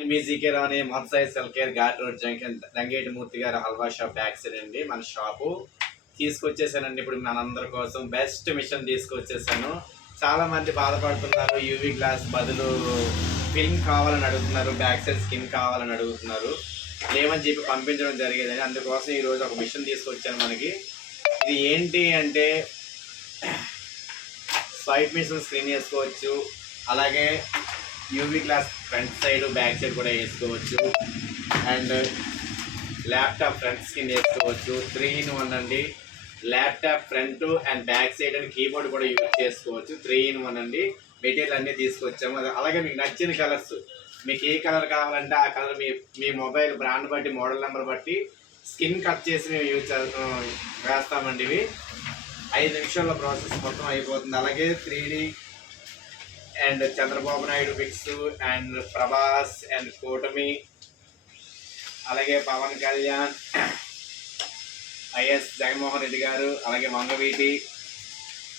నేను మీ జీకే రాని మొత్సాయి cell care ghat road junction Rangeti Murthy గారు హల్వా షాప్ బ్యాక్ సైడ్ అండి మన షాపు. తీసుకొచ్చేసానండి ఇప్పుడు మనందరి కోసం బెస్ట్ మిషన్ తీసుకొచ్చేసాను. చాలా మంది బాధపడుతున్నారు, యూవీ గ్లాస్ బదులు ఫిల్మ్ కావాలని అడుగుతున్నారు, బ్యాక్ సైడ్ స్కిన్ కావాలని అడుగుతున్నారు. లేవని చెప్పి పంపించడం జరిగేదని అందుకోసం ఈరోజు ఒక మిషన్ తీసుకొచ్చాను మనకి. ఇది ఏంటి అంటే స్వైప్ మిషన్ స్క్రీన్ వేసుకోవచ్చు, అలాగే UV glass front side back side కూడా వేసుకోవచ్చు, అండ్ ల్యాప్టాప్ ఫ్రంట్ స్క్రీన్ వేసుకోవచ్చు. 3-in-1 అండి. Laptop front and back side and keyboard కూడా యూజ్ చేసుకోవచ్చు. 3-in-1 అండి. మెటీరియల్ అన్నీ తీసుకొచ్చాము. అలాగే మీకు నచ్చిన కలర్స్, మీకు ఏ కలర్ కావాలంటే ఆ కలర్ మీ మొబైల్ బ్రాండ్ బట్టి మోడల్ నెంబర్ బట్టి స్కిన్ కట్ చేసి మేము వేస్తామండి. ఇవి 5 నిమిషాల్లో ప్రాసెస్ మొత్తం అయిపోతుంది. అలాగే 3D and Chandrababu Naidu pics and Prabhas and కూటమి, అలాగే పవన్ కళ్యాణ్, ఐఎస్ జగన్మోహన్ రెడ్డి గారు, అలాగే వంగవీటి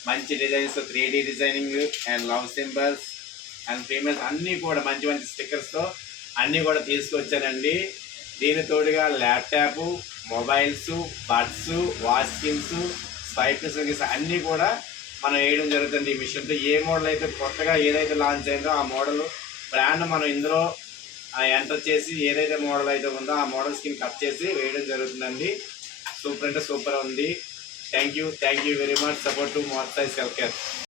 మంచి designs, 3D designing and love symbols and famous అన్నీ కూడా మంచి మంచి స్టిక్కర్స్తో అన్నీ కూడా తీసుకొచ్చానండి. దీని తోడుగా laptop, mobiles, buds, wash skins, swipe machines అన్నీ కూడా మనం వేయడం జరుగుతుంది. ఈ మిషన్తో ఏ మోడల్ అయితే కొత్తగా ఏదైతే లాంచ్ అయిందో ఆ మోడల్ బ్రాండ్ మనం ఇందులో ఎంటర్ చేసి ఏదైతే మోడల్ అయితే ఉందో ఆ మోడల్ స్కిన్ కట్ చేసి వేయడం జరుగుతుందండి. సూపర్ అంటే సూపర్ ఉంది. Thank you very much. Support to మొత్సాయి సెల్ కేర్.